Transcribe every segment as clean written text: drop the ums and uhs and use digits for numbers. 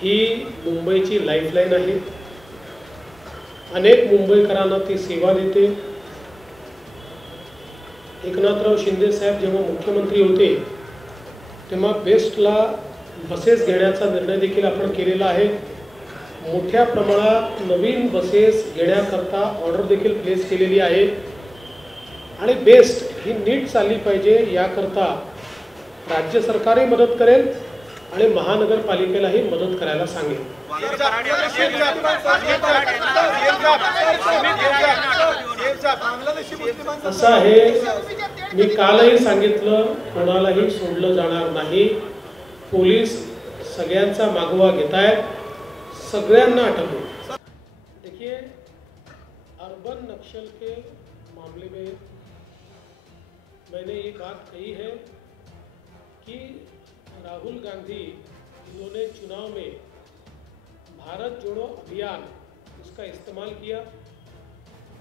ही मुंबईची लाईफलाईन आहे। अनेक मुंबईकरांना ती सेवा देते। एकनाथराव शिंदे साहेब जेव्हा मुख्यमंत्री होते तेव्हा बेस्टला बसेस घेण्याचा निर्णय देखील आपण केलेला आहे। मोठ्या प्रमाणात नवीन बसेस घेण्याकरता ऑर्डर देखील प्लेस केलेली आहे आणि बेस्ट ही नीट चालली पाहिजे याकरता राज्य सरकारही मदत करेल आणि महानगरपालिकेलाही मदत करायला सांगेल। असं आहे, मी कालही सांगितलं, कोणालाही सोडलं जाणार नाही। पोलीस सगळ्यांचा मागोवा घेत आहेत, सगळ्यांना अटक। देखिए, अर्बन नक्सल के मामले में मैंने ये बात कही है कि राहुल गांधी इन्होंने चुनाव में भारत जोड़ो अभियान इसका इस्तेमाल किया।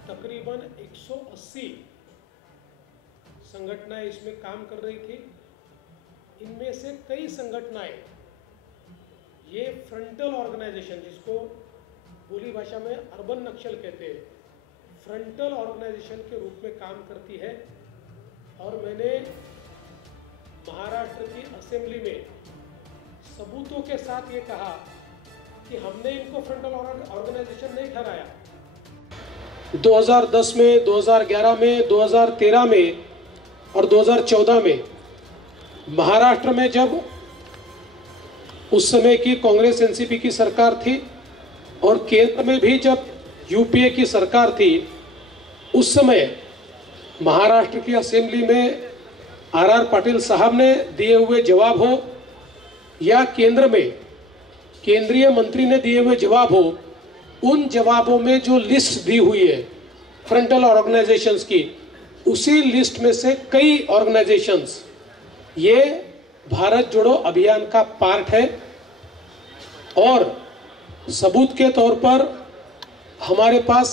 तकरीबन 180 संगठनाएं इसमें काम कर रही थी। इनमें से कई संगठनाएं ये फ्रंटल ऑर्गेनाइजेशन, जिसको बोली भाषा में अर्बन नक्सल कहते हैं, फ्रंटल ऑर्गेनाइजेशन के रूप में काम करती है। और मैंने महाराष्ट्र की असेंबली में सबूतों के साथ ये कहा कि हमने इनको फ्रंटल ऑर्गेनाइजेशन नहीं ठहराया। 2010 में, 2011 में, 2013 में और 2014 में महाराष्ट्र में जब उस समय की कांग्रेस एनसीपी की सरकार थी और केंद्र में भी जब यूपीए की सरकार थी, उस समय महाराष्ट्र की असेंबली में आर पाटिल साहब ने दिए हुए जवाब हो या केंद्र में केंद्रीय मंत्री ने दिए हुए जवाब हो, उन जवाबों में जो लिस्ट दी हुई है फ्रंटल ऑर्गेनाइजेशंस की, उसी लिस्ट में से कई ऑर्गेनाइजेशंस ये भारत जोड़ो अभियान का पार्ट है। और सबूत के तौर पर हमारे पास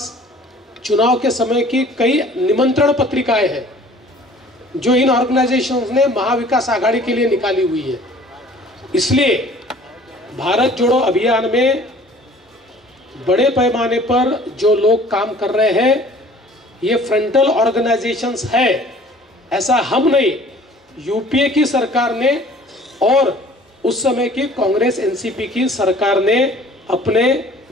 चुनाव के समय की कई निमंत्रण पत्रिकाएं हैं जो इन ऑर्गेनाइजेशंस ने महाविकास आघाड़ी के लिए निकाली हुई है। इसलिए भारत जोड़ो अभियान में बड़े पैमाने पर जो लोग काम कर रहे हैं ये फ्रंटल ऑर्गेनाइजेशंस है, ऐसा हम नहीं, यूपीए की सरकार ने और उस समय की कांग्रेस एनसीपी की सरकार ने अपने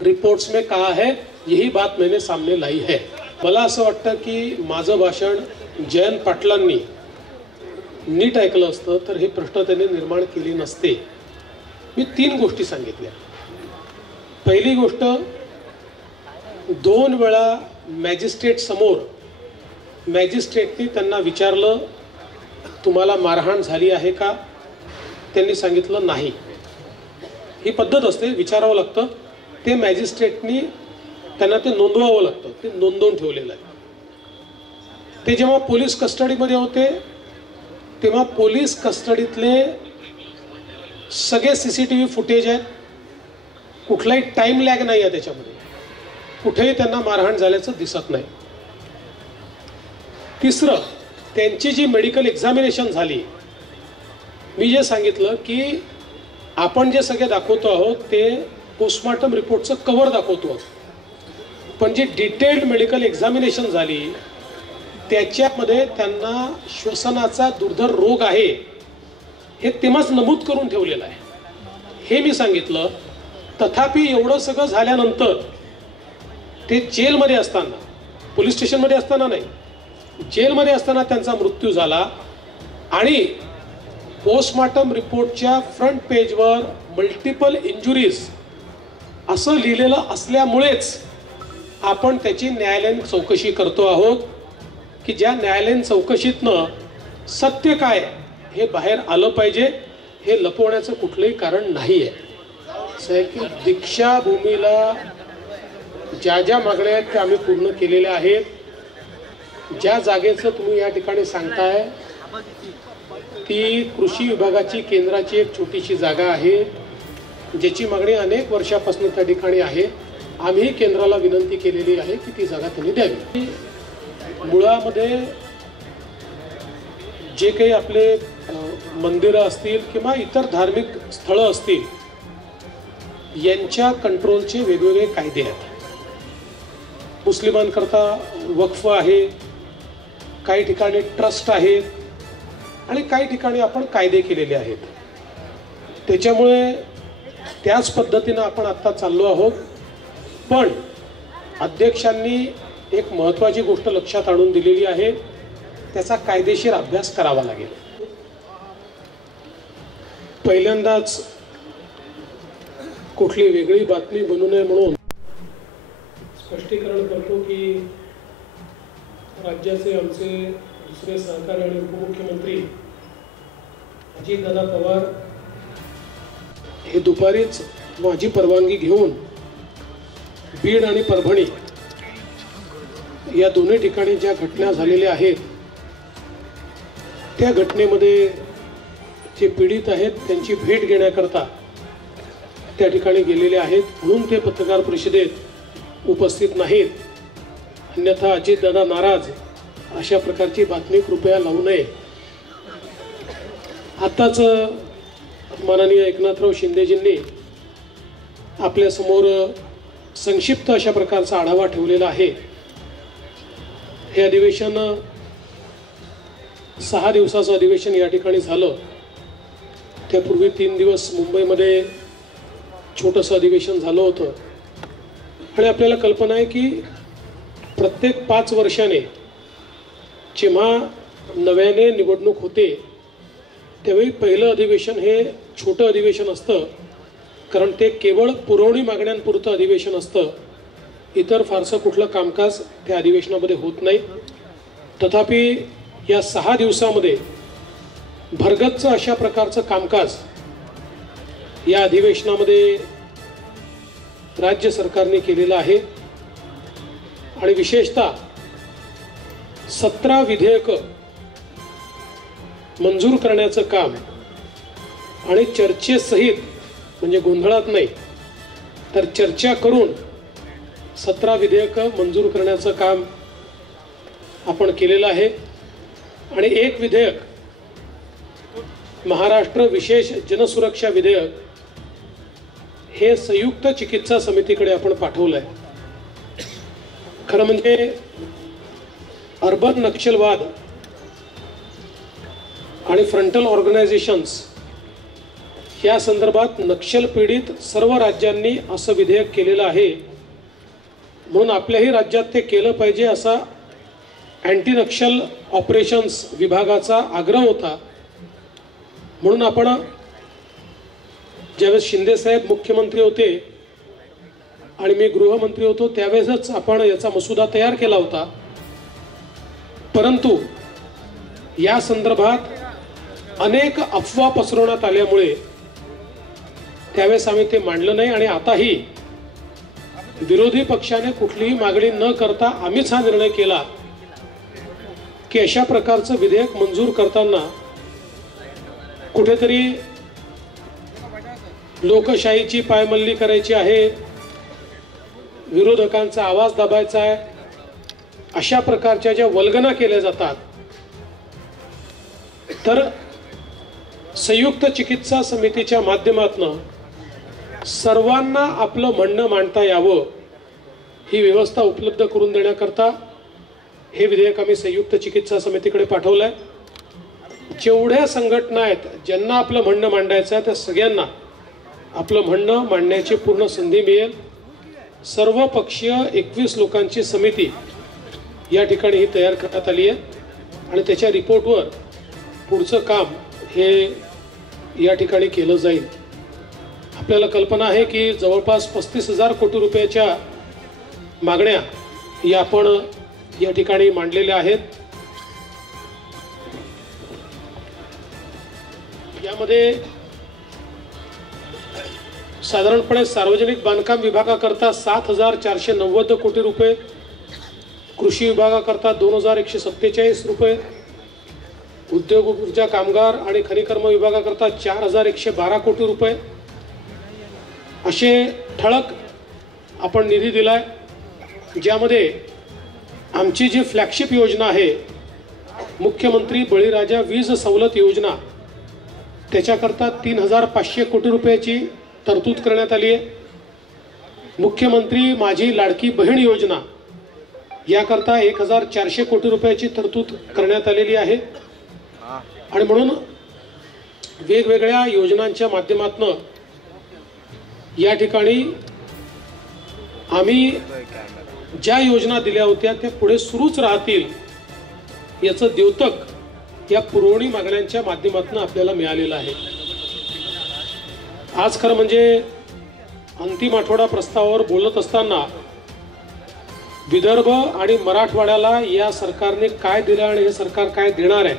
रिपोर्ट्स में कहा है। यही बात मैंने सामने लाई है। मला असं वाटतं की माझं भाषण जयंत पाटलांनी नीट ऐकलं असतं तर हे प्रश्न त्यांनी निर्माण केले नसते। मी 3 गोष्टी सांगितल्या। पहिली गोष्ट, 2 वेळा मॅजिस्ट्रेट समोर मॅजिस्ट्रेटनी त्यांना विचारलं तुम्हाला मारहाण झाली आहे का? त्यांनी सांगितलं नाही। ही पद्धत असते, विचारावं लागतं, ते मॅजिस्ट्रेटनी त्यांना ते नोंदवावं लागतं, ते नोंदवून ठेवलेलं आहे। ते जेव्हा पोलीस कस्टडीमध्ये होते तेव्हा पोलीस कस्टडीतले सगळे सीसीटीव्ही फुटेज आहेत, कुठलाही टाइम लॅग नाही आहे त्याच्यामध्ये, कुठेही त्यांना मारहाण झाल्याचं दिसत नाही। तिसरं, त्यांची जी मेडिकल एक्झामिनेशन झाली, मी जे सांगितलं की आपण जे सगळे दाखवतो आहोत ते पोस्टमॉर्टम रिपोर्टचं कव्हर दाखवतो आहोत, पण जी डिटेल्ड मेडिकल एक्झामिनेशन झाली त्याच्यामध्ये त्यांना श्वसनाचा दुर्धर रोग आहे हे तेव्हाच नमूद करून ठेवलेलं आहे, हे मी सांगितलं। तथापि एवढं सगळं झाल्यानंतर ते जेलमध्ये असताना, पोलीस स्टेशनमध्ये असताना नाही, जेलमध्ये असताना त्यांचा मृत्यू झाला आणि पोस्टमॉर्टम रिपोर्टच्या फ्रंट पेजवर मल्टिपल इंजुरीज असं लिहिलेलं असल्यामुळेच आपण त्याची न्यायालयीन चौकशी करतो आहोत की ज्या न्यायालयीन चौकशीतनं सत्य काय हे बाहेर आलं पाहिजे। हे लपवण्याचं कुठलंही कारण नाही आहे। दीक्षाभूमीला ज्या ज्या मागण्या आहेत त्या आम्ही पूर्ण केलेल्या आहेत। ज्या जागेचं तुम्ही या ठिकाणी सांगताय ती कृषी विभागाची केंद्राची एक छोटीशी जागा आहे, ज्याची मागणी अनेक वर्षापासून त्या ठिकाणी आहे। आम्ही केंद्राला विनंती केलेली आहे की ती जागा त्यांनी द्यावी। मुळामध्ये जे काही आपले मंदिरं असतील किंवा इतर धार्मिक स्थळं असतील यांच्या कंट्रोलचे वेगवेगळे कायदे आहेत. मुस्लिमांकरता वक्फ आहे, काही ठिकाणी ट्रस्ट आहेत आणि काही ठिकाणी आपण कायदे केलेले आहेत. त्याच्यामुळे त्याच पद्धतीनं आपण आता चाललो आहोत. पण अध्यक्षांनी एक महत्त्वाची गोष्ट लक्षात आणून दिलेली आहे, त्याचा कायदेशीर अभ्यास करावा लागेल. पहिल्यांदाच कुठली वेगळी बातमी बनू नये म्हणून स्पष्टीकरण करतो की राज्याचे आमचे दुसरे सहकारी आणि उपमुख्यमंत्री अजितदादा पवार हे दुपारीच माझी परवानगी घेऊन बीड आणि परभणी या दोन्ही ठिकाणी ज्या घटना झालेल्या आहेत त्या घटनेमध्ये जे पीडित आहेत त्यांची भेट घेण्याकरता त्या ठिकाणी गेलेले आहेत, म्हणून ते पत्रकार परिषदेत उपस्थित नाहीत. अन्यथा अजितदादा नाराज अशा प्रकारची बातमी कृपया लावू नये. आताच माननीय एकनाथराव शिंदेजींनी आपल्यासमोर संक्षिप्त अशा प्रकारचा आढावा ठेवलेला आहे. हे अधिवेशन 6 दिवसाचं अधिवेशन या ठिकाणी झालं. त्यापूर्वी 3 दिवस मुंबईमध्ये छोटंसं अधिवेशन झालं होतं. आणि आपल्याला कल्पना आहे की प्रत्येक 5 वर्षाने जेव्हा नव्याने निवडणूक होते त्यावेळी पहिलं अधिवेशन हे छोटं अधिवेशन असतं, कारण ते केवळ पुरवणी मागण्यांपुरतं अधिवेशन असतं. इतर फारसं कुठलं कामकाज त्या अधिवेशनामध्ये होत नाही. तथापि या 6 दिवसामध्ये भरगच्च अशा प्रकारचं कामकाज या अधिवेशनामध्ये राज्य सरकारने केलेलं आहे. आणि विशेषतः 17 विधेयकं मंजूर करण्याचं काम आणि चर्चेसहित, म्हणजे गोंधळात नाही तर चर्चा करून 17 विधेयकं मंजूर करण्याचं काम आपण केलेलं आहे. आणि एक विधेयक महाराष्ट्र विशेष जनसुरक्षा विधेयक हे संयुक्त चिकित्सा समितीकडे आपण पाठवलं आहे. खरं म्हणजे अर्बन नक्षलवाद आणि फ्रंटल ऑर्गनायझेशन्स या संदर्भात नक्षल पीडित सर्व राज्यांनी असं विधेयक केलेलं आहे, म्हणून आपल्याही राज्यात ते केलं पाहिजे असा अँटी नक्षल ऑपरेशन्स विभागाचा आग्रह होता. म्हणून आपण ज्यावेळेस शिंदेसाहेब मुख्यमंत्री होते आणि मी गृहमंत्री होतो त्यावेळेसच आपण याचा मसुदा तयार केला होता. परंतु या संदर्भात अनेक अफवा पसरवण्यात आल्यामुळे त्यावेळेस आम्ही ते मांडलं नाही. आणि आताही विरोधी पक्षाने कुठलीही मागणी न करता आम्हीच हा निर्णय केला की अशा प्रकारचं विधेयक मंजूर करताना कुठेतरी लोकशाहीची पायमल्ली करायची आहे, विरोधकांचा आवाज दाबायचा आहे, अशा प्रकारच्या ज्या वल्गना केल्या जातात, तर संयुक्त चिकित्सा समितीच्या माध्यमातून सर्वांना आपलं म्हणणं मांडता यावं ही व्यवस्था उपलब्ध करून देण्याकरता हे विधेयक आम्ही संयुक्त चिकित्सा समितीकडे पाठवलं आहे. जेवढ्या संघटना आहेत ज्यांना आपलं म्हणणं मांडायचं आहे त्या सगळ्यांना आपलं म्हणणं मांडण्याची पूर्ण संधी मिळेल. सर्व पक्षीय 21 लोकांची समिती या ठिकाणी ही तयार करण्यात आली आहे आणि त्याच्या रिपोर्टवर पुढचं काम हे या ठिकाणी केलं जाईल. आपल्याला कल्पना आहे की जवळपास 35,000 कोटी रुपयाच्या मागण्या या आपण या ठिकाणी मांडलेल्या आहेत. यामध्ये साधारणपणे सार्वजनिक बांधकाम विभागाकरता 7,490 कोटी रुपये, कृषी विभागाकरता 2,147 रुपये, उद्योग ऊर्जा कामगार आणि खनिकर्म विभागाकरता 4,112 कोटी रुपये असे ठळक आपण निधी दिलाय. ज्यामध्ये आमची जी फ्लॅगशिप योजना आहे मुख्यमंत्री बळीराजा वीज सवलत योजना त्याच्याकरता 3,500 कोटी रुपयाची तरतूद करण्यात आली आहे. मुख्यमंत्री माझी लाडकी बहीण योजना याकरता 1400 कोटी रुपयाची तरतूद करण्यात आलेली आहे आणि म्हणून वेगवेगळ्या योजनांच्या माध्यमातून या ठिकाणी आम्ही ज्या योजना दिल्या होत्या त्या पुढे सुरूच राहतील याचं द्योतक या पुरवणी मागण्यांच्या माध्यमातून आपल्याला मिळालेलं आहे। आज खरं म्हणजे अंतिम आठवडा प्रस्तावावर बोलत असताना विदर्भ आणि मराठवाड्याला या सरकारने काय दिलं आणि हे सरकार काय देणार आहे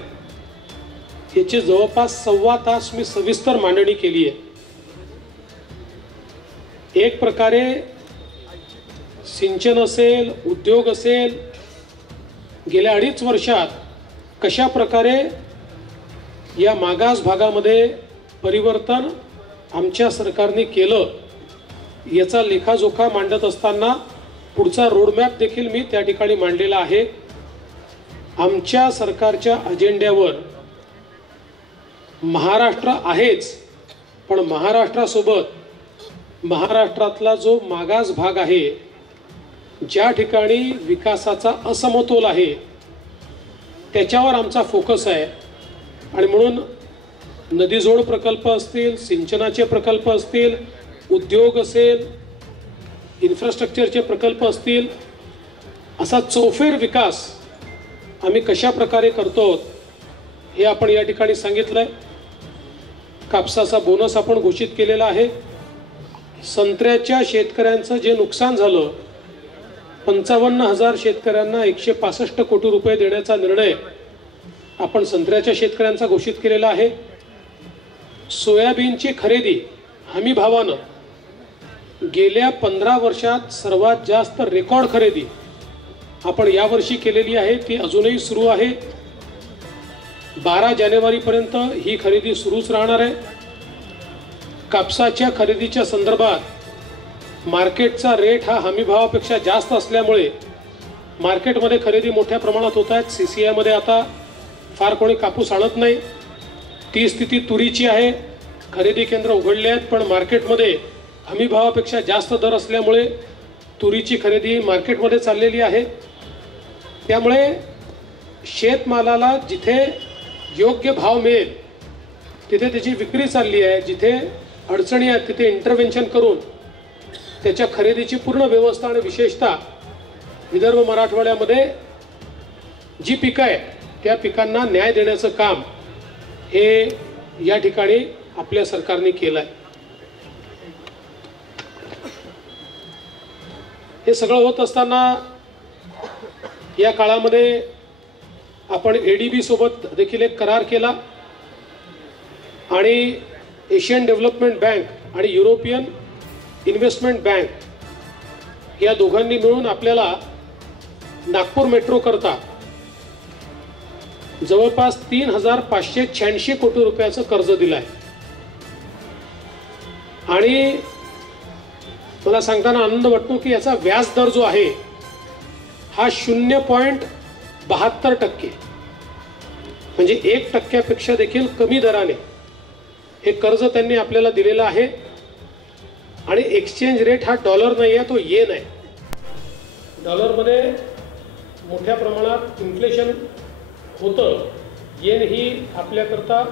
याची जवळपास 1.25 तास मी सविस्तर मांडणी केली आहे। एक प्रकारे सिंचन असेल, उद्योग असेल, गेल्या 2.5 वर्षात कशा प्रकारे या मागास भागामध्ये परिवर्तन आमच्या सरकारने केलं याचा लेखाजोखा मांडत असताना पुढचा रोडमॅप देखील मी त्या ठिकाणी मांडलेला आहे। आमच्या सरकारच्या अजेंड्यावर महाराष्ट्र आहेच, पण महाराष्ट्रासोबत महाराष्ट्रातला जो मागास भाग आहे, ज्या ठिकाणी विकासाचा असमतोल आहे, त्याच्यावर आमचा फोकस आहे आणि म्हणून नदीजोड प्रकल्प असतील, सिंचनाचे प्रकल्प असतील, उद्योग असेल, इन्फ्रास्ट्रक्चरचे प्रकल्प असतील, असा चौफेर विकास आम्ही कशा प्रकारे करतो हे आपण या ठिकाणी सांगितलंय। कापसाचा बोनस आपण घोषित केलेला आहे। संत्र्याच्या शेतकऱ्यांचं जे नुकसान झालं 55,000 शेतकऱ्यांना 165 कोटी रुपये देण्याचा निर्णय आपण संत्र्याच्या शेतकऱ्यांचा घोषित केलेला आहे। सोयाबीनची खरेदी हमी भावानं गेल्या 15 वर्षात सर्वात जास्त रेकॉर्ड खरेदी आपण यावर्षी केलेली आहे, ती अजूनही सुरू आहे। 12 जानेवारीपर्यंत ही खरेदी सुरूच राहणार आहे। कापसाच्या खरेदीच्या संदर्भात मार्केटचा रेट हा हमी भावापेक्षा जास्त असल्यामुळे मार्केटमध्ये खरेदी मोठ्या प्रमाणात होत आहेत। CCI मध्ये आता फार कोणी कापूस आणत नाही। ती स्थिती तुरीची आहे, खरेदी केंद्र उघडले आहेत, पण मार्केटमध्ये हमी भावापेक्षा जास्त दर असल्यामुळे तुरीची खरेदी मार्केटमध्ये चाललेली आहे। त्यामुळे शेतमालाला जिथे योग्य भाव मिळेल तिथे त्याची विक्री चालली आहे, जिथे अडचणी आहेत तिथे इंटरव्हेन्शन करून त्याच्या खरेदीची पूर्ण व्यवस्था आणि विशेषतः विदर्भ मराठवाड्यामध्ये जी पिकं आहे त्या पिकांना न्याय देण्याचं काम हे या ठिकाणी आपल्या सरकारने केलं आहे। हे सगळं होत असताना या काळामध्ये आपण ADB सोबत देखील एक करार केला आणि एशियन डेव्हलपमेंट बँक आणि युरोपियन इन्व्हेस्टमेंट बँक या दोघांनी मिळून आपल्याला नागपूर मेट्रो करता जवळपास 3,586 कोटी रुपयाचं कर्ज दिलं आहे आणि मला सांगताना आनंद वाटतो की याचा व्याज दर जो आहे हा 0.72% म्हणजे 1% देखील कमी दराने हे कर्ज त्यांनी आपल्याला दिलेलं आहे आणि एक्सचेंज रेट हा डॉलर नाही आहे, तो येन आहे। डॉलरमध्ये मोठ्या प्रमाणात इन्फ्लेशन होतं, येन ही आपल्याकरता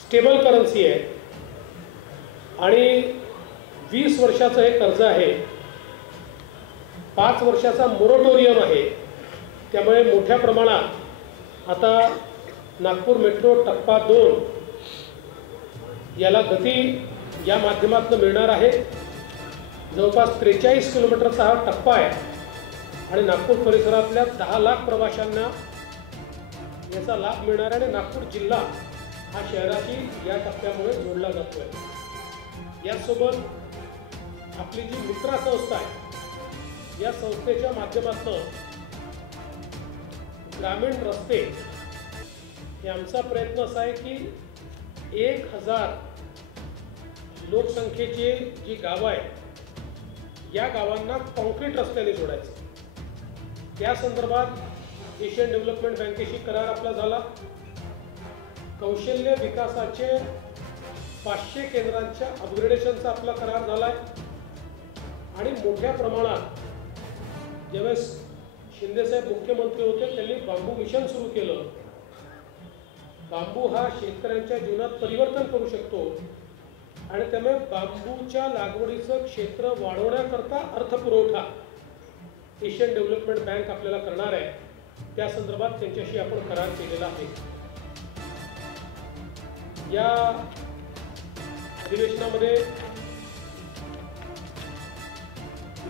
स्टेबल करन्सी आहे आणि 20 वर्षाचं हे कर्ज आहे, 5 वर्षाचा मोरटोरियम आहे। त्यामुळे मोठ्या प्रमाणात आता नागपूर मेट्रो टप्पा 2 याला गती या माध्यमातून मिळणार आहे। जवळपास 43 किलोमीटरचा हा टप्पा आहे आणि नागपूर परिसरातल्या 10 लाख प्रवाशांना याचा लाभ मिळणार आहे आणि नागपूर जिल्हा हा शहराची या टप्प्यामुळे जोडला जातोय। यासोबत आपली जी मित्रा संस्था आहे या संस्थेच्या माध्यमातून ग्रामीण रस्ते हे आमचा प्रयत्न असा आहे की 1000 लोकसंख्येची जी गावं आहेत या गावांना कॉन्क्रीट रस्त्याने जोडायचं। त्या संदर्भात एशियन डेव्हलपमेंट बँकेशी करार आपला झाला। कौशल्य विकासाचे 500 केंद्रांच्या अपग्रेडेशनचा आपला करार झाला आहे आणि मोठ्या प्रमाणात ज्यावेळेस शिंदेसाहेब मुख्यमंत्री होते त्यांनी बांबू मिशन सुरू केलं। बांबू हा शेतकऱ्यांच्या जीवनात परिवर्तन करू शकतो आणि त्यामुळे बांबूच्या लागवडीचं क्षेत्र वाढवण्याकरता अर्थपुरवठा एशियन डेव्हलपमेंट बँक आपल्याला करणार आहे। त्या संदर्भात त्यांच्याशी आपण करार केलेला आहे। या अधिवेशनामध्ये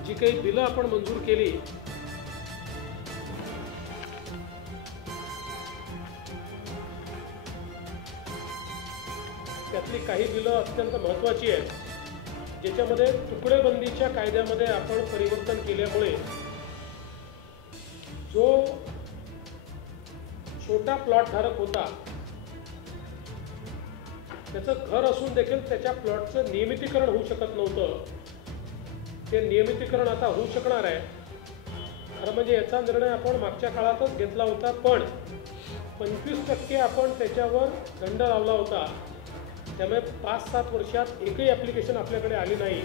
जी काही बिलं आपण मंजूर केली त्यातली काही बिलं अत्यंत महत्त्वाची आहेत, ज्याच्यामध्ये तुकडेबंदीच्या कायद्यामध्ये आपण परिवर्तन केल्यामुळे जो छोटा प्लॉट धारक होता त्याचं घर असून देखील त्याच्या प्लॉटचं नियमितीकरण होऊ शकत नव्हतं, ते नियमितीकरण आता होऊ शकणार आहे। खरं म्हणजे याचा निर्णय आपण मागच्या काळातच घेतला होता, पण 25% आपण त्याच्यावर दंड लावला होता। त्यामुळे 5-7 वर्षात एकही ॲप्लिकेशन आपल्याकडे आली नाही,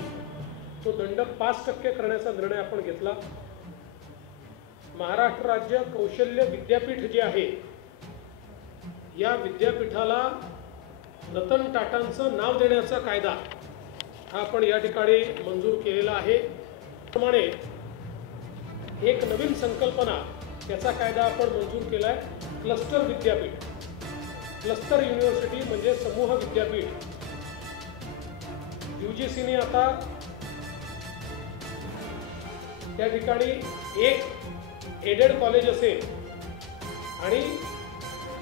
तो दंड 5% करण्याचा निर्णय आपण घेतला। महाराष्ट्र राज्य कौशल्य विद्यापीठ जे आहे या विद्यापीठाला रतन टाटांचं नाव देण्याचा कायदा हा आपण या ठिकाणी मंजूर केलेला आहे। त्याप्रमाणे एक नवीन संकल्पना त्याचा कायदा आपण मंजूर केला आहे, क्लस्टर विद्यापीठ, क्लस्टर युनिव्हर्सिटी म्हणजे समूह विद्यापीठ। UGCने आता त्या ठिकाणी एक एडेड कॉलेज असेल आणि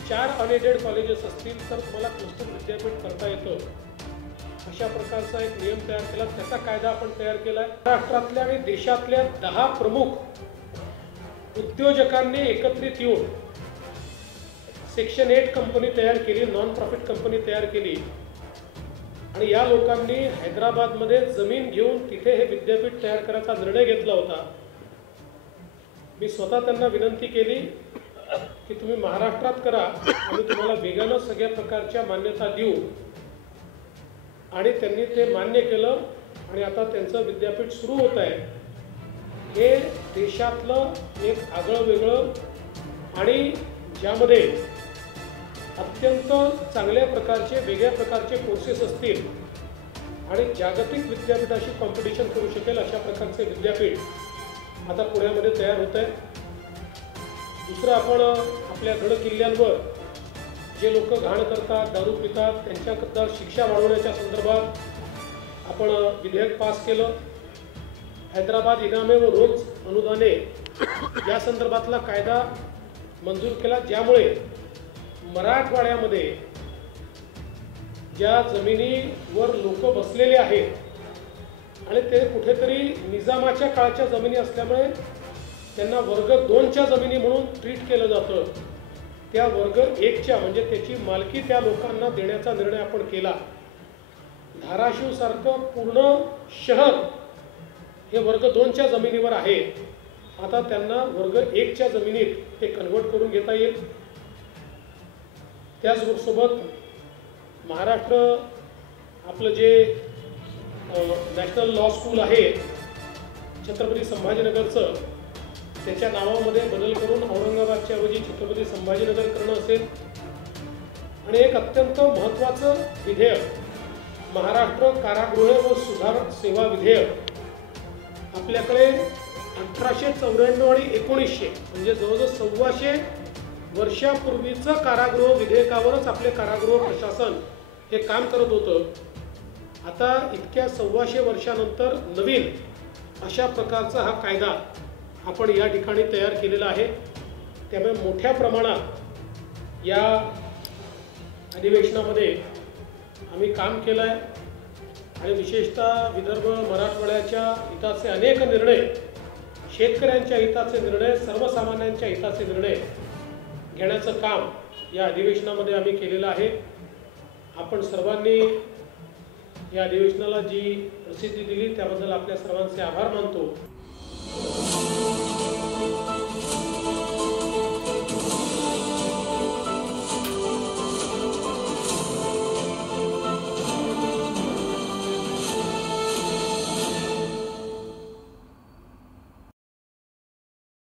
4 अनएडेड कॉलेजेस असतील तर तुम्हाला क्लस्टर विद्यापीठ करता येतं, अशा प्रकारचा एक नियम तयार केला, त्याचा कायदा आपण तयार केला आहे। महाराष्ट्रातल्या आणि देशातल्या 10 प्रमुख उद्योजकांनी एकत्रित येऊन सेक्शन 8 कंपनी तयार केली, नॉन प्रॉफिट कंपनी तयार केली आणि या लोकांनी हैदराबादमध्ये जमीन घेऊन तिथे हे विद्यापीठ तयार करायचा निर्णय घेतला होता। मी स्वतः त्यांना विनंती केली की तुम्ही महाराष्ट्रात करा, आम्ही तुम्हाला वेगानं सगळ्या प्रकारच्या मान्यता देऊ आणि त्यांनी ते मान्य केलं आणि आता त्यांचं विद्यापीठ सुरू होत आहे। हे देशातलं एक आगळं वेगळं आणि ज्यामध्ये अत्यंत चांगल्या प्रकारचे वेगळ्या प्रकारचे कोर्सेस असतील आणि जागतिक विद्यापीठाशी कॉम्पिटिशन करू शकेल अशा प्रकारचे विद्यापीठ आता पुण्यामध्ये तयार होत आहे। दुसरं, आपण आपल्या गड किल्ल्यांवर जे लोक घाण करतात, दारू पितात, त्यांच्याकरता शिक्षा वाढवण्याच्या संदर्भात आपण विधेयक पास केलं। हैदराबाद इनामे व रोज अनुदाने या संदर्भातला कायदा मंजूर केला, ज्यामुळे मराठवाड्यामध्ये ज्या जमिनीवर लोक बसलेले आहेत आणि ते कुठेतरी निजामाच्या काळाच्या जमिनी असल्यामुळे त्यांना वर्ग 2च्या जमिनी म्हणून ट्रीट केलं जातं, त्या वर्ग 1च्या म्हणजे त्याची मालकी त्या लोकांना देण्याचा निर्णय आपण केला। धाराशिव सारखं पूर्ण शहर हे वर्ग 2च्या जमिनीवर आहे, आता त्यांना वर्ग 1च्या जमिनीत ते कन्वर्ट करून घेता येईल। त्याचसोबत महाराष्ट्र आपलं जे नॅशनल लॉ स्कूल आहे छत्रपती संभाजीनगरचं, त्याच्या नावामध्ये बदल करून औरंगाबादच्या ऐवजी छत्रपती संभाजीनगर करणं असेल। आणि एक अत्यंत महत्त्वाचं विधेयक महाराष्ट्र कारागृह व सुधार सेवा विधेयक, आपल्याकडे 1894 आणि 1900 म्हणजे जवळजवळ 125 वर्षापूर्वीचं कारागृह विधेयकावरच आपले कारागृह प्रशासन हे काम करत होतं। आता इतक्या 125 वर्षानंतर नवीन अशा प्रकारचा हा कायदा आपण या ठिकाणी तयार केलेला आहे। त्यामुळे मोठ्या प्रमाणात या अधिवेशनामध्ये आम्ही काम केलं आहे आणि विशेषतः विदर्भ मराठवाड्याच्या हिताचे अनेक निर्णय, शेतकऱ्यांच्या हिताचे निर्णय, सर्वसामान्यांच्या हिताचे निर्णय घेण्याचं काम या अधिवेशनामध्ये आम्ही केलेलं आहे। आपण सर्वांनी या अधिवेशनाला जी प्रसिद्धी दिली त्याबद्दल आपल्या सर्वांचे आभार मानतो।